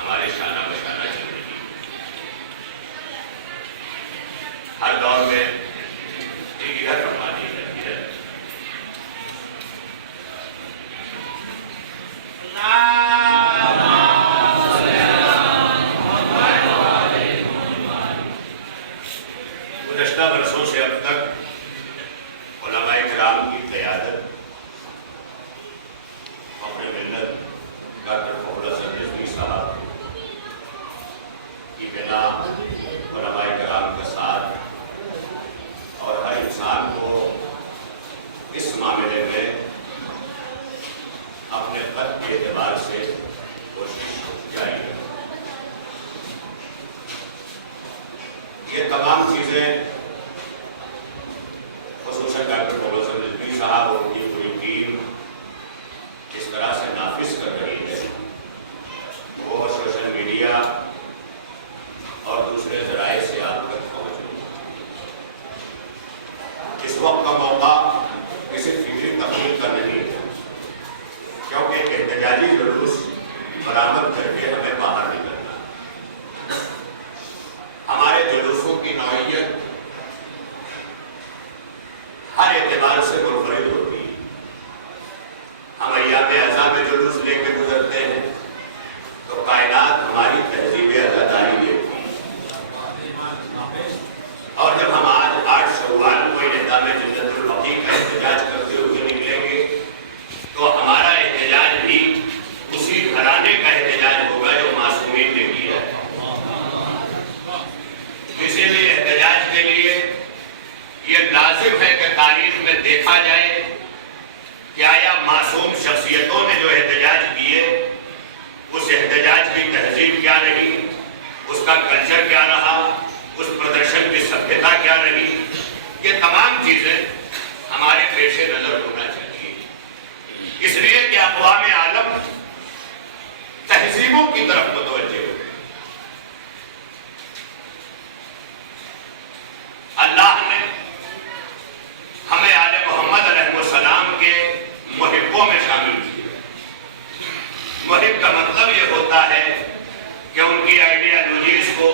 ہمارے شانہ بشانہ چل رہی ہے. ہر دور میں ایک ادھر فرمانی ہے ادھر گزشتہ برسوں سے اب تک علماء کرام کی قیادت اپنے ملت ڈاکٹر فخر حسن رضوی صاحب کی بنا علماء کرام کے ساتھ اور ہر انسان کو اس معاملے میں اپنے قد کے اعتبار سے کوشش جاری ہے. یہ تمام چیزیں خصوصاً ڈاکٹر فخر حسن رضوی صاحب اور ان کی پوری ٹیم اس طرح سے نافذ کر رہی ہے. وہ سوشل میڈیا اور دوسرے ذرائع سے آپ تک پہنچ رہی ہے. اس وقت کا موقع کسی فکری تخلیق کا نہیں ہے، کیونکہ احتجاجی جلوس برآمد کر کے ہمیں باہر نکلنا ہے. ہمارے جلوسوں کی نوعیت ہر اعتبار سے منفرد ہوتی ہے. ہم ایام اعضاء میں جلوس لے کے گزرتے ہیں تو کائنات ہماری تہذیب عزاداری دیتی ہے، اور جب ہم آج 8 شوال کو انعطاف جنت البقیع کا احتجاج کرتے ہوئے نکلیں گے تو ہمارا احتجاج بھی اسی گھرانے کا احتجاج ہوگا جو معصومین نے کیا ہے. کسی بھی احتجاج کے لیے یہ لازم ہے کہ تاریخ میں دیکھا جائے کہ آیا معصوم شخصیتوں نے جو احتجاج کیے اس احتجاج کی تہذیب کیا رہی، اس کا کلچر کیا رہا، اس پردرشن کی سبھیتا کیا رہی. یہ تمام چیزیں ہمارے پیش نظر ہونا چاہیے، اس لیے کہ اقوام عالم تہذیبوں کی طرف متوجہ ہو. اللہ نے ہمیں آل محمد علیہ السلام کے محبوں میں شامل کیا. محب کا مطلب یہ ہوتا ہے کہ ان کی آئیڈیالوجیز کو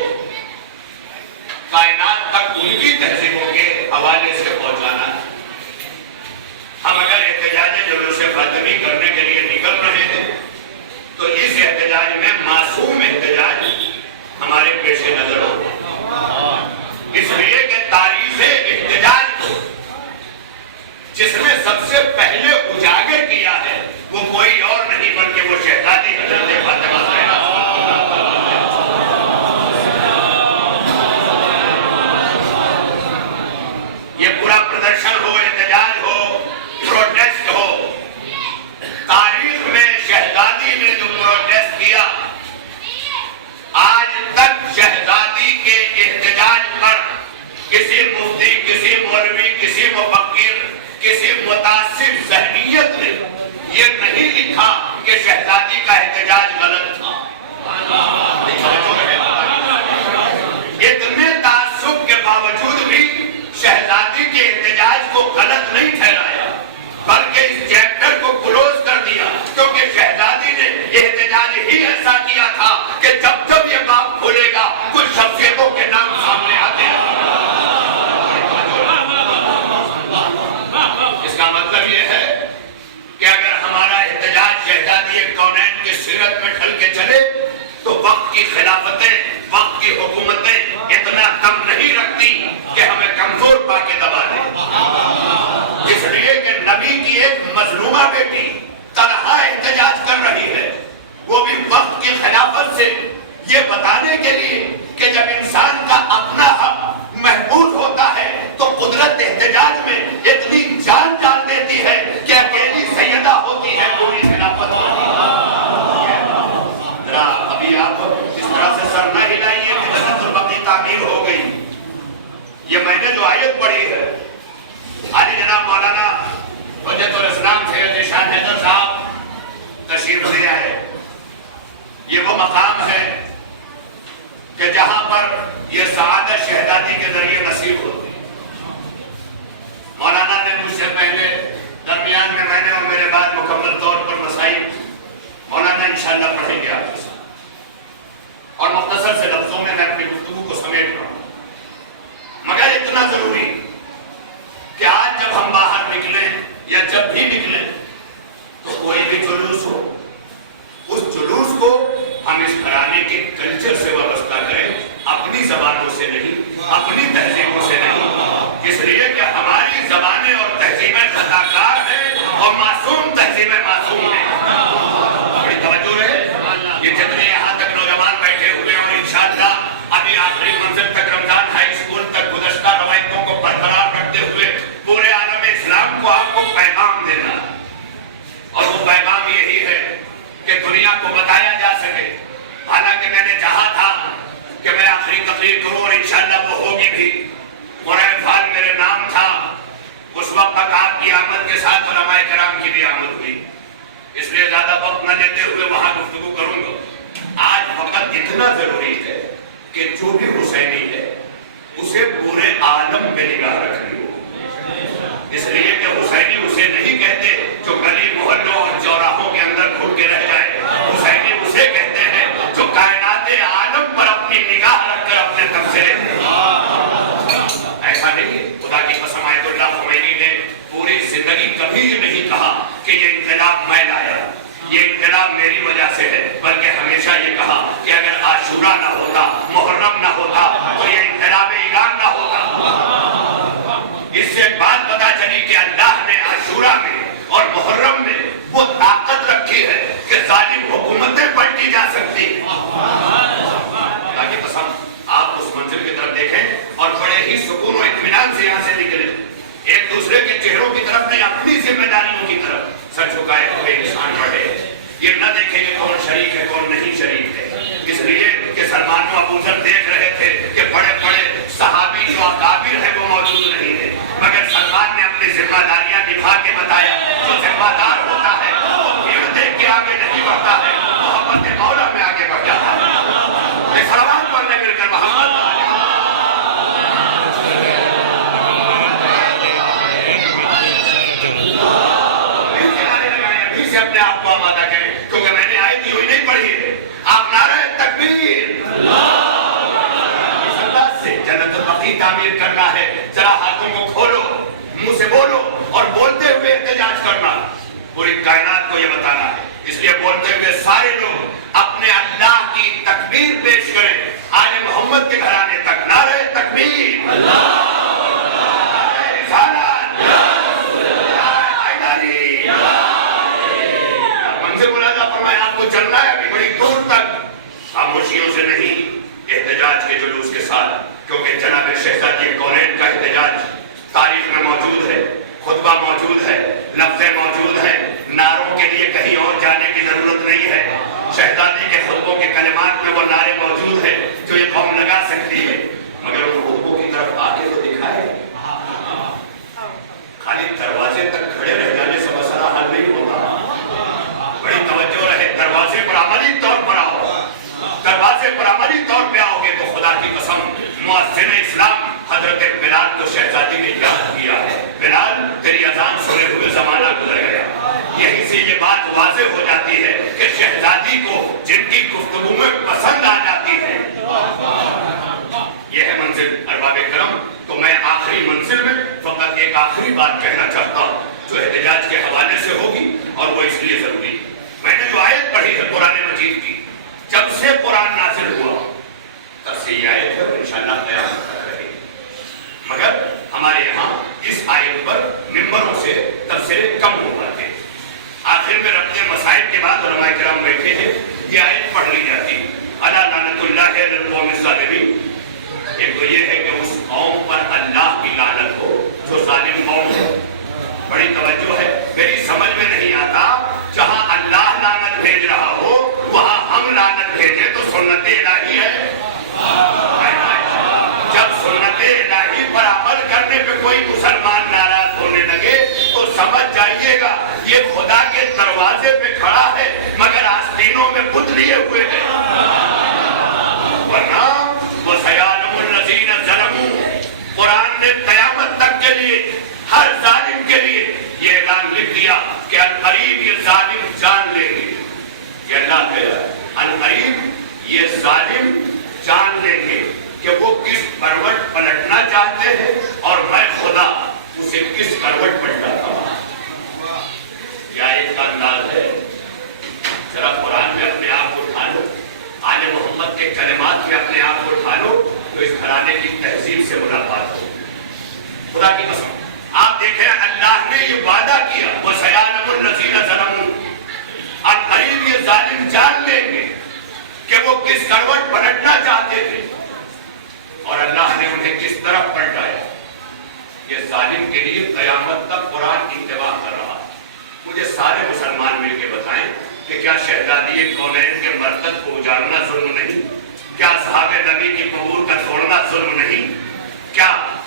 کائنات تک ان کی تہذیبوں کے حوالے سے پہنچانا ہے. ہم اگر احتجاج جلوس فاطمی کرنے کے لیے نکل رہے ہیں تو اس احتجاج میں معصوم احتجاج ہمارے پیش نظر ہو، اس لیے کہ تاریخ احتجاج کو جس نے سب سے پہلے اجاگر کیا ہے وہ کوئی اور نہیں بلکہ وہ شہزادی حضرت فاطمہ زہرا. یہ پورا پردرشن ہو، احتجاج ہو، پروٹیسٹ ہو، تاریخ میں شہزادی نے جو پروٹیسٹ کیا، آج تک شہزادی کے احتجاج پر کسی مفتی، کسی مولوی، کسی مفکر، کسی متعصب ذہنیت نے یہ نہیں لکھا کہ شہزادی کا احتجاج غلط تھا. اتنے تعصب کے باوجود بھی شہزادی کے احتجاج کو غلط نہیں ٹھہرایا بلکہ اس چیپٹر کو کلوز کر دیا، کیونکہ شہزادی نے احتجاج ہی ایسا کیا تھا کہ جب جب یہ باب کھولے گا کچھ شخصیتوں کے نام سامنے آتے ہیں. اس کا مطلب یہ ہے کہ اگر ہمارا احتجاج شہزادی کونین کی سیرت میں ڈھل کے چلے تو وقت کی خلافتیں، وقت کی حکومتیں اتنا کم نہیں رکھتی کہ ہمیں کمزور پا کے دبا دیں. اس لیے کہ نبی کی ایک مظلومہ بیٹی تنہا احتجاج کر رہی ہے، وہ بھی وقت کی خلافت سے یہ بتانے کے لیے کہ جب انسان کا اپنا حق محفوظ ہوتا ہے تو قدرت احتجاج میں اتنی جان ڈال دیتی ہے کہ اکیلی سیدہ ہوتی ہے، پوری خلافت ہوتی ہے. ابھی آپ اس طرح سے سر نہ ہلائیے کہ جنت البقیع تعمیر ہو گئی. یہ میں نے جو آیت پڑھی ہے، حاجی جناب مولانا حجت الاسلام سید ذیشان حیدر صاحب تشریف لے آئے. یہ وہ مقام ہے کہ جہاں پر یہ سعادت شہزادی کے ذریعے نصیب ہوتی. مولانا نے مجھ سے پہلے درمیان میں نے اور میرے بعد مکمل طور پر مسائل مولانا انشاءاللہ پڑھیں گے آپ کے ساتھ. گھرانے کے کلچر سے وابستہ کریں، اپنی زبانوں سے نہیں، اپنی تہذیبوں سے نہیں، اس لیے کہ ہماری زبانیں اور تہذیبیں خطا کار ہیں اور معصوم تہذیبیں معصوم ہیں۔ بڑی توجہ رہے، یہ جتنے یہاں تک نوجوان بیٹھے ہوئے ہیں اور انشاءاللہ ابھی آخری منزل تک رمضان ہائی اسکول تک گزشتہ روایتوں کو برقرار رکھتے ہوئے پورے عالم اسلام کو آپ کو پیغام دینا، اور وہ پیغام یہی ہے کہ دنیا کو بتایا جا سکے۔ حالانکہ میں نے چاہا تھا کہ میں آخری تقریر کروں اور انشاءاللہ وہ ہوگی بھی، قرآن فال میرے نام تھا، اس وقت تک آپ کی آمد کے ساتھ علماء کرام کی بھی آمد ہوئی، اس لیے زیادہ وقت نہ لیتے ہوئے وہاں گفتگو کروں گا۔ آج فقط اتنا ضروری ہے کہ جو بھی حسینی ہے اسے پورے عالم پہ نگاہ رکھنی ہو، اس لیے کہ حسینی اسے نہیں کہتے جو گلی محلوں اور چوراہوں کے اندر گھٹ کے رہ جائے، حسینی اسے کہتے ہیں جو کائنات عالم پر اپنی نگاہ رکھ کر اپنے تبصرے دے۔ ایسا نہیں ہے، خدا کی قسم آیت اللہ خمینی نے پوری زندگی کبھی نہیں کہا کہ یہ انقلاب میں لایا، یہ انقلاب میری وجہ سے ہے، بلکہ ہمیشہ یہ کہا کہ اگر عاشورہ نہ ہوتا، محرم نہ ہوتا تو یہ انقلاب ایران نہ ہوتا۔ اس سے بات پتا چلی کہ اللہ نے عاشورہ میں اور محرم میں وہ طاقت رکھی ہے کہ ظالم حکومتیں پلٹی جا سکتی ہیں۔ اللہ کی قسم آپ اس منزل کی طرف دیکھیں اور بڑے ہی سکون و اطمینان سے یہاں سے نکلیں، ایک دوسرے کے چہروں کی طرف نہیں، اپنی ذمہ داریوں کی طرف سر جھکائے ہوئے انسان بڑھے، یہ نہ دیکھیں کہ کون شریک ہے کون نہیں شریک ہے۔ اس لیے کہ سلمان و ابو ذر دیکھ رہے تھے کہ بڑے بڑے صحابی جو اکابر ہیں وہ موجود نہیں ہیں، مگر سلمان نے اپنی ذمہ داریاں نبھا کے بتایا، جو ذمہ دار ہوتا ہے وہ بھیڑ دیکھ کے آگے نہیں بڑھتا ہے، محبت مولا میں آگے بڑھ جاتا ہے۔ ایک سلوات پڑھنے مل کر محمد اپنے آپ کو آمادہ کریں، کیونکہ میں نے آیت ہوئی نہیں پڑھی ہے۔ آپ نعرہ تکبیر، اس انداز سے جنت البقیع تعمیر کرنا ہے، ذرا ہاتھوں کو کھولو، منہ سے بولو اور بولتے ہوئے احتجاج کرنا، پوری کائنات کو یہ بتانا ہے۔ اس لیے بولتے ہوئے سارے لوگ اپنے اللہ کی تکبیر پیش کریں، آل محمد کے گھرانے تک نعرہ تکبیر، چلنا ہے ابھی بڑی دور تک، خاموشیوں سے نہیں، احتجاج کے جلوس کے ساتھ، کیونکہ جناب شہزادی کونین کا احتجاج تاریخ میں موجود ہے، خطبہ موجود ہے، لفظیں موجود ہیں، نعروں کے لیے کہیں اور جانے کی ضرورت نہیں ہے۔ شہزادی کے خطبوں کے کلمات میں وہ نعرے موجود ہیں جو یہ قوم لگا سکتی ہے، مگر ان خطبوں کی طرف آگے تو دکھائے، خالی دروازے تک کھڑے رہ جانے سے مسئلہ حل نہیں ہوتا۔ بڑی توجہ رہے، دروازے پر عملی طور پر آؤ، دروازے پر عملی طور پہ آؤ گے تو خدا کی قسم مؤذن اسلام حضرت بلال کو شہزادی نے یاد کیا ہے، بلال تیری اذان سنے ہوئے زمانہ گزر گیا۔ یہیں سے یہ بات واضح ہو جاتی ہے کہ شہزادی کو جن کی گفتگو میں پسند آ جاتی ہے، یہ ہے منزل ارباب کرم۔ تو میں آخری منزل میں فقط ایک آخری بات کہنا چاہتا ہوں جو احتجاج کے حوالے سے ہوگی، اور وہ اس لیے ضروری ہے۔ میں نے جو آیت پڑھی ہے قرآن مجید کی، جب سے قرآن نازل ہوا تب سے یہ آیت ہے انشاءاللہ قیامت تک رہے گی، مگر ہمارے یہاں اس آیت پر ممبروں سے تفسیریں کم ہو پاتے ہیں۔ آخر میں ربط مسائل کے بعد علماء کرام بیٹھے ہیں، یہ آیت پڑھ لی جاتی، الا لعنت اللہ علی القوم الظالمین۔ ایک تو یہ ہے کہ اس قوم پر اللہ کی لعنت ہو جو ظالم قوم ہے۔ بڑی توجہ ہے، میری سمجھ میں نہیں آتا جہاں اللہ لعنت بھیج رہا ہو وہاں ہم لعنت بھیجیں تو سنت الہی ہے۔ جب سنت الہی پر عمل کرنے پہ کوئی مسلمان ناراض ہونے لگے تو سمجھ جائیے گا یہ خدا کے دروازے پہ کھڑا ہے مگر آستینوں میں بت لیے ہوئے ہے۔ ورنہ وَسَيَعْلَمُ الَّذِينَ ظَلَمُوا، قرآن نے قیامت تک کے لیے ہر ظالم کے لیے یہ اعلان لکھ دیا کہ عنقریب یہ ظالم جان لیں گے، یہ اللہ کہا عنقریب یہ ظالم جان لیں گے کہ وہ کس کروٹ پلٹنا چاہتے ہیں اور میں خدا اسے کس کروٹ پلٹاتا ہوں۔ یہ ایک انداز ہے، ذرا قرآن میں اپنے آپ کو اٹھا لو، کلمات میں اپنے آپ کو ڈھالو تو اس گھرانے کی تہذیب سے ملاقات ہو. خدا کی قسم آپ دیکھیں اللہ نے یہ وعدہ کیا وَسَيَعْلَمُ الَّذِينَ ظَلَمُوا، اور قریب یہ ظالم جان لیں گے کہ وہ کس کروٹ پلٹنا چاہتے تھے اور اللہ نے انہیں کس طرف پلٹایا. یہ ظالم کے لیے قیامت تک قرآن انتباہ کر رہا ہے. مجھے سارے مسلمان مل کے بتائیں کہ کیا شہزادی کونین کے مرتد کو اجارنا ظلم نہیں؟ کیا صحاب نبی کی قبور کا توڑنا ظلم نہیں؟ کیا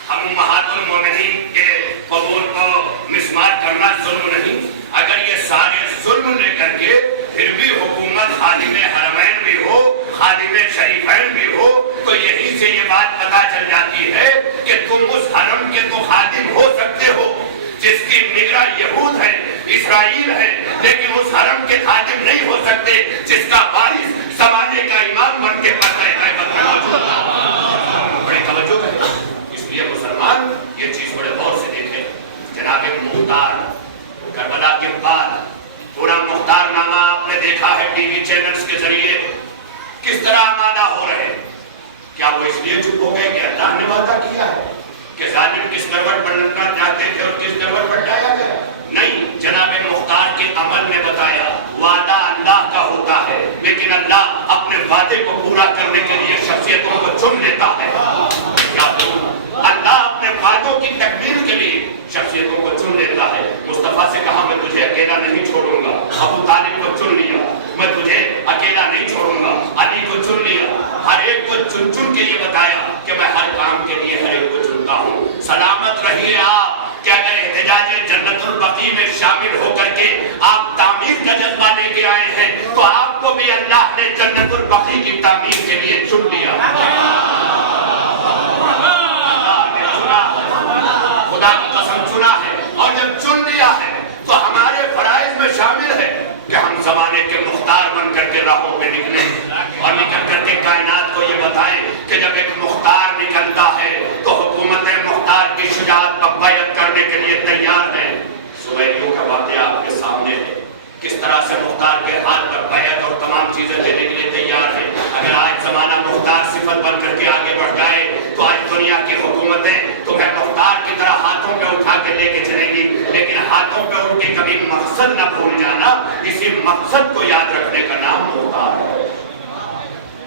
ہم امہات المومنین کے قبور کو مسمار کرنا ظلم نہیں؟ اگر یہ سارے ظلم لے کر کے پھر بھی حکومت خادم حرمین بھی ہو، خادم شریفین بھی ہو، تو یہیں سے یہ بات پتہ چل جاتی ہے کہ تم اس حرم کے تو خادم ہو سکتے ہو جس کی نگراں یہود ہے، اسرائیل ہے، لیکن اس حرم کے خادم نہیں ہو سکتے جس کا وارث زمانے کا امام بن کے پردہ غیبت میں موجود ہے. بڑے توجہ ہے. اس لیے مسلمان یہ چیز بڑے غور سے دیکھیں. جناب مختار کربلا کے بعد پورا مختار نامہ آپ نے دیکھا ہے ٹی وی چینلز کے ذریعے کس طرح آمادہ ہو رہے ہیں. کیا وہ اس لیے چپ ہو گئے کہ اللہ نے وعدہ کیا ہے کہ ظالم کس کروٹ پر لٹنا چاہتے تھے اور کس کروٹ پر ڈایا گیا؟ نہیں، جناب مختار کے عمل نے بتایا وعدہ اللہ کا ہوتا ہے لیکن اللہ اپنے وعدے کو پورا کرنے کے لیے شخصیتوں کو چن لیتا ہے. کیا اللہ اپنے وعدوں کی تکمیل کے لیے شخصیتوں کو چن لیتا ہے. مصطفیٰ سے کہا میں تجھے اکیلا نہیں چھوڑوں گا. ابو طالب کو چن لیا، میں تجھے اکیلا نہیں چھوڑوں گا. علی کو چن لیا، ہر ایک کو چن چن کے یہ بتایا کہ میں ہر کام کے لیے ہر ایک کو چنتا ہوں. سلامت رہیے آپ کہ اگر احتجاج جنت البقیع میں شامل ہو کر کے آپ تعمیر کا جذبہ لے کے آئے ہیں تو آپ کو بھی اللہ نے جنت البقیع کی تعمیر کے لیے چن لیا. خدا کی قسم چنا ہے، اور جب چن لیا ہے تو ہمارے فرائض میں شامل ہے کہ ہم زمانے کے مختار بن کر کے راہوں پہ نکلیں اور نکل کر کے کائنات کو یہ بتائیں کہ جب ایک مختار نکلتا ہے تو حکومت مختار کی شجاعت پر بیعت کرنے کے لیے تیار ہے. سویریوں کا واقعہ آپ کے سامنے ہے کس طرح سے مختار کے ہاتھ پر بیعت اور تمام چیزیں دینے کے لیے تیار ہے. اگر آج زمانہ مختار صفت بن کر کے آگے بڑھ جائے تو آج دنیا کی حکومتیں تمہیں مختار کی طرح ہاتھوں پہ اٹھا کے لے کے چلیں گی، لیکن ہاتھوں پہ اٹھ کے کبھی مقصد نہ بھول جانا. اسی مقصد کو یاد رکھنے کا نام مختار ہے.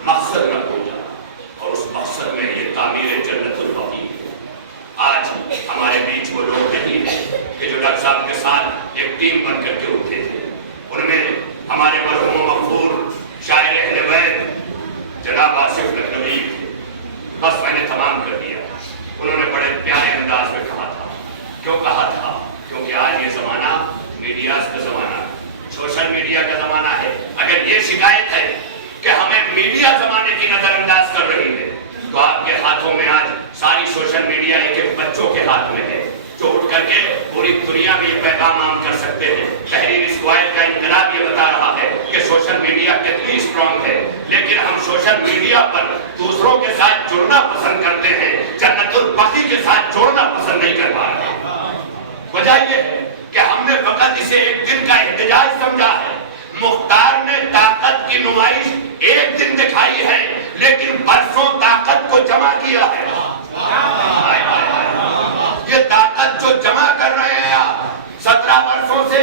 مقصد نہ بھول جانا، اور اس مقصد میں یہ تعمیر جنت البقیع. آج ہمارے بیچ وہ لوگ نہیں ہیں کہ جو ڈاکٹر صاحب کے ساتھ ایک ٹیم بن کر کے اٹھے تھے. ان میں ہمارے مرحوم مغفور شاعر اہل بیت جناب آصف لکھنوی تھے. بس میں نے تمام کر دیا. انہوں نے بڑے پیارے انداز میں کہا تھا. کیوں کہا تھا؟ کیونکہ آج یہ زمانہ میڈیاز کا زمانہ ہے، سوشل میڈیا کا زمانہ ہے. اگر یہ شکایت ہے کہ ہمیں میڈیا زمانے کی نظر انداز کر رہی ہے تو آپ کے ہاتھوں میں آج ساری سوشل میڈیا ایک ایک بچوں کے ہاتھ میں ہے جو اٹھ کر کے پوری دنیا میں یہ پیغام عام کر سکتے ہیں. تحریر اسرائیل کا انقلاب یہ بتا رہا ہے کہ سوشل میڈیا کتنی اسٹرانگ ہے، لیکن ہم سوشل میڈیا پر دوسروں کے ساتھ جڑنا پسند کرتے ہیں، جنت البقیع کے ساتھ جوڑنا پسند نہیں کر پا رہے. وجہ یہ ہے کہ ہم نے فقط اسے ایک دن کا احتجاج سمجھا ہے. مختار نے طاقت کی نمائش ایک دن دکھائی ہے لیکن برسوں طاقت کو جمع کیا ہے. یہ طاقت جو جمع کر رہے ہیں آپ 17 برسوں سے،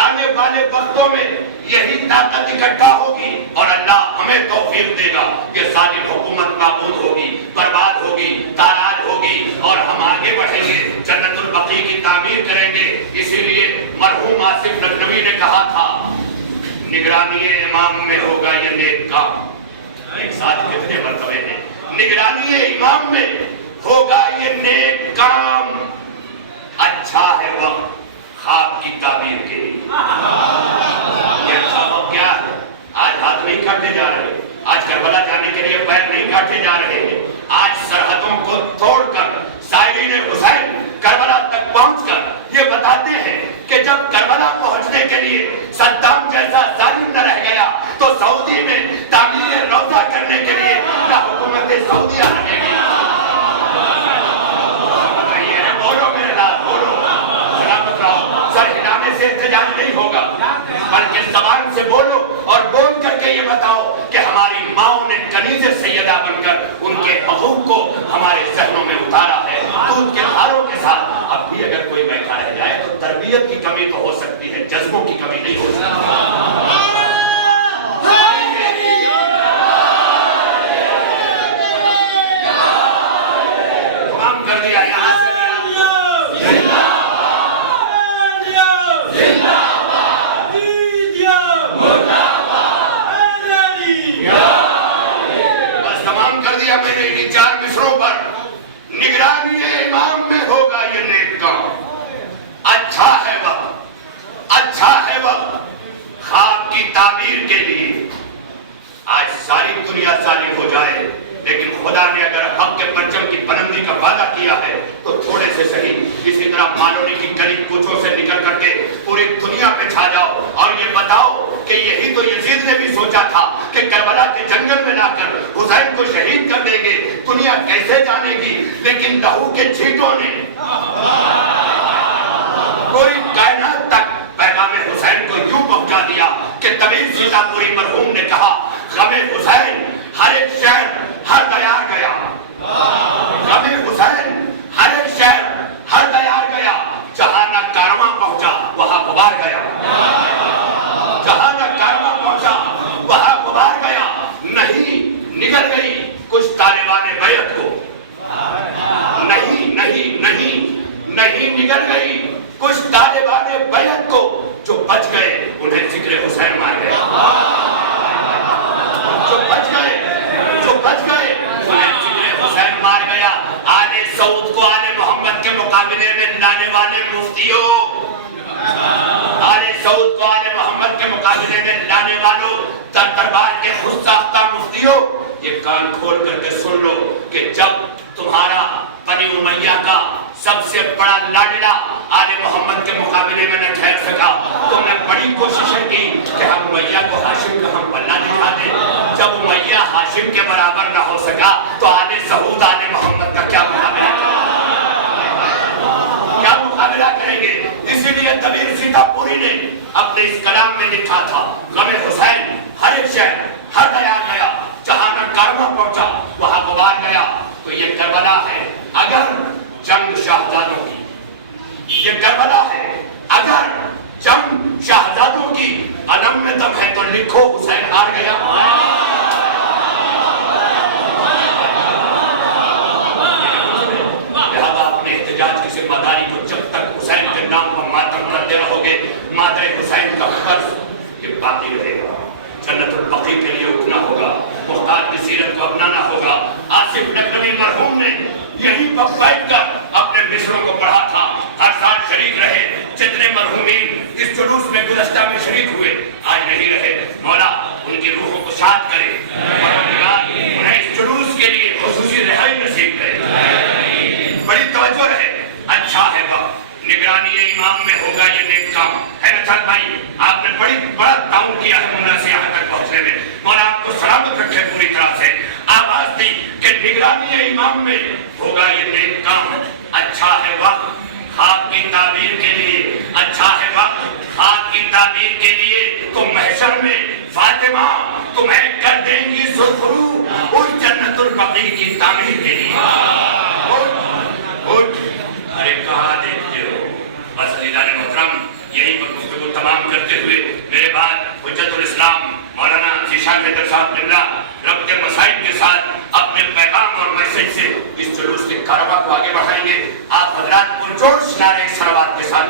آنے والے وقتوں میں یہی طاقت اکٹھا ہوگی اور اللہ ہمیں توفیق دے گا کہ ظالم حکومت نابود ہوگی، برباد ہوگی، تاراج ہوگی اور ہم آگے بڑھیں گے، جنت البقیع کی تعمیر کریں گے. اسی لیے مرحوم آصف لکھنوی نے کہا تھا نگرانی امام میں ہوگا یہ نیک کام. ایک ساتھ کتنے مرتبے ہیں؟ نگرانی امام میں ہوگا یہ نیک کام. اچھا ہے وقت خواب کی تعبیر کے لیے. یہ اچھا وقت کیا ہے؟ آج ہاتھ نہیں کاٹے جا رہے، آج کربلا جانے کے لیے پیر نہیں کاٹے جا رہے ہیں. آج سرحدوں کو توڑ کر سائرین حسین کربلا تک پہنچ کر یہ بتاتے ہیں کہ جب کربلا پہنچنے کے لیے صدام جیسا ظالم نہ رہ گیا تو سعودی میں تعمیر روضہ کرنے کے لیے نہ حکومت سعودیہ رہے گی. بولو میرے لال، بولو. سلامت رہو. سر ہلانے سے احتجاج نہیں ہوگا بلکہ زبان سے بولو اور بول کر کے یہ بتاؤ کہ ہماری ماؤں نے کنیز سیدہ بن کر ان کے حقوق کو ہمارے ذہنوں میں اتارا ہے. دودھ کے دھاروں کے ساتھ اب بھی اگر کوئی بیٹھا رہ جائے تو تربیت کی کمی تو ہو سکتی ہے, جذبوں کی کمی نہیں ہو سکتی. تمام کر دیا یہاں سے میں نے انہی 4 مصروں پر نگرانی امام میں ہوگا یہ نیک کام. اچھا ہے وقت, اچھا ہے وقت خواب کی تعبیر کے لیے. آج ساری دنیا ظالم ہو جائے لیکن خدا نے اگر حق کے پرچم کی بلندی کا وعدہ کیا ہے تو تھوڑے سے صحیح اسی طرح مالونی کی گلی کوچوں سے نکل کر کے پوری دنیا پہ چھا جاؤ اور یہ بتاؤ کہ یہی تو یزید نے بھی سوچا تھا کہ کربلا کے جنگل میں لا کر حسین کو شہید کر دیں گے, دنیا کیسے جانے گی. لیکن لہو کے چھینٹوں نے کوئی کائنات تک پیغام حسین کو یوں پہنچا دیا کہ طویل سیتا پوری مرحوم نے کہا غم حسین ہر ایک شہر ہر دیار گیا. غم حسین ہر ایک شہر ہر دیار گیا. جہاں نہ کارواں پہنچا وہاں غبار گیا. جہاں نہ کارواں پہنچا وہاں غبار گیا. نہیں نگل گئی کچھ طالبان بیعت کو, نہیں نہیں نہیں نہیں نگل گئی کچھ طالبان بیعت کو جو بچ گئے انہیں ذکر حسین مار گئے. جو بچ گئے انہیں ذکر حسین مار گیا. آل سعود کو آل محمد کے مقابلے میں لانے والے مفتیوں, آل سعود کو آل محمد کے مقابلے میں لانے والوں, دربار کے خود ساختہ مفتیوں, یہ کان کھول کر کے سن لو کہ جب تمہارا بنی امیہ کا سب سے بڑا لاڈلا آل محمد کے مقابلے میں نہ ٹھہر سکا, تم نے بڑی کوششیں کی کہ ہم امیہ کو ہاشم کا ہم پلہ دکھا دیں. جب امیہ ہاشم کے برابر نہ ہو سکا تو آل سعود آل محمد کا کیا مقابلہ کریں گے. اسی لیے طویل سیتا پوری نے اپنے اس کلام میں لکھا تھا غم حسین ہر ایک شہر ہر دیار گیا. جہاں نہ کارواں پہنچا وہاں غبار گیا. تو یہ کربلا ہے اگر جنگ شہزادوں کی, یہ کربلا ہے اگر جنگ شہزادوں کی علم میں دم ہے تو لکھو حسین ہار گیا. لہذا اپنے احتجاج کی ذمہ داری کو جب تک حسین کے نام پر ماتم کرتے رہو گے مادر حسین کا فرض یہ باقی رہے گا. جنت البقیع کے لیے اٹھنا ہوگا, مختار کی سیرت کو اپنانا ہوگا. آصف نقوی مرحوم نے یہیں پر بیٹھ کر اپنے مصروں کو پڑھا تھا. ہر سال شریک رہے. جتنے مرحومین اس جلوس میں گزشتہ میں شریک ہوئے آج نہیں رہے, مولا ان کی روحوں کو شاد کرے, انہیں اس جلوس کے لیے خصوصی رہائی نصیب کرے. بڑی توجہ رہے. اچھا ہے وقت نگرانی امام میں ہوگا یہ نیک کام. حیرت بھائی آپ نے بڑا تعاون کیا ہے مملہ سے یہاں تک پہنچنے میں. مولا آپ کو سلامت رکھے پوری طرح سے. آواز دی کہ نگرانی امام میں ہوگا یہ نیک کام. اچھا ہے وقت خاک کی تعبیر کے لیے, اچھا ہے وقت خاک کی تعبیر کے لیے. تو محشر میں فاطمہ تمہیں کر دیں گی سرخرو اس جنت البقیع کی تعمیر کے لیے. ارے کہاں دیکھتے ہو. بس عزیزان محترم یہیں پر گفتگو تمام کرتے ہوئے میرے بعد حجت الاسلام مولانا ذیشان حیدر صاحب قبلہ ربط مسائل کے ساتھ اپنے پیغام اور میسج سے اس جلوس کے کارواں کو آگے بڑھائیں گے. آپ حضرات پرجوش نعرہ صلوات کے ساتھ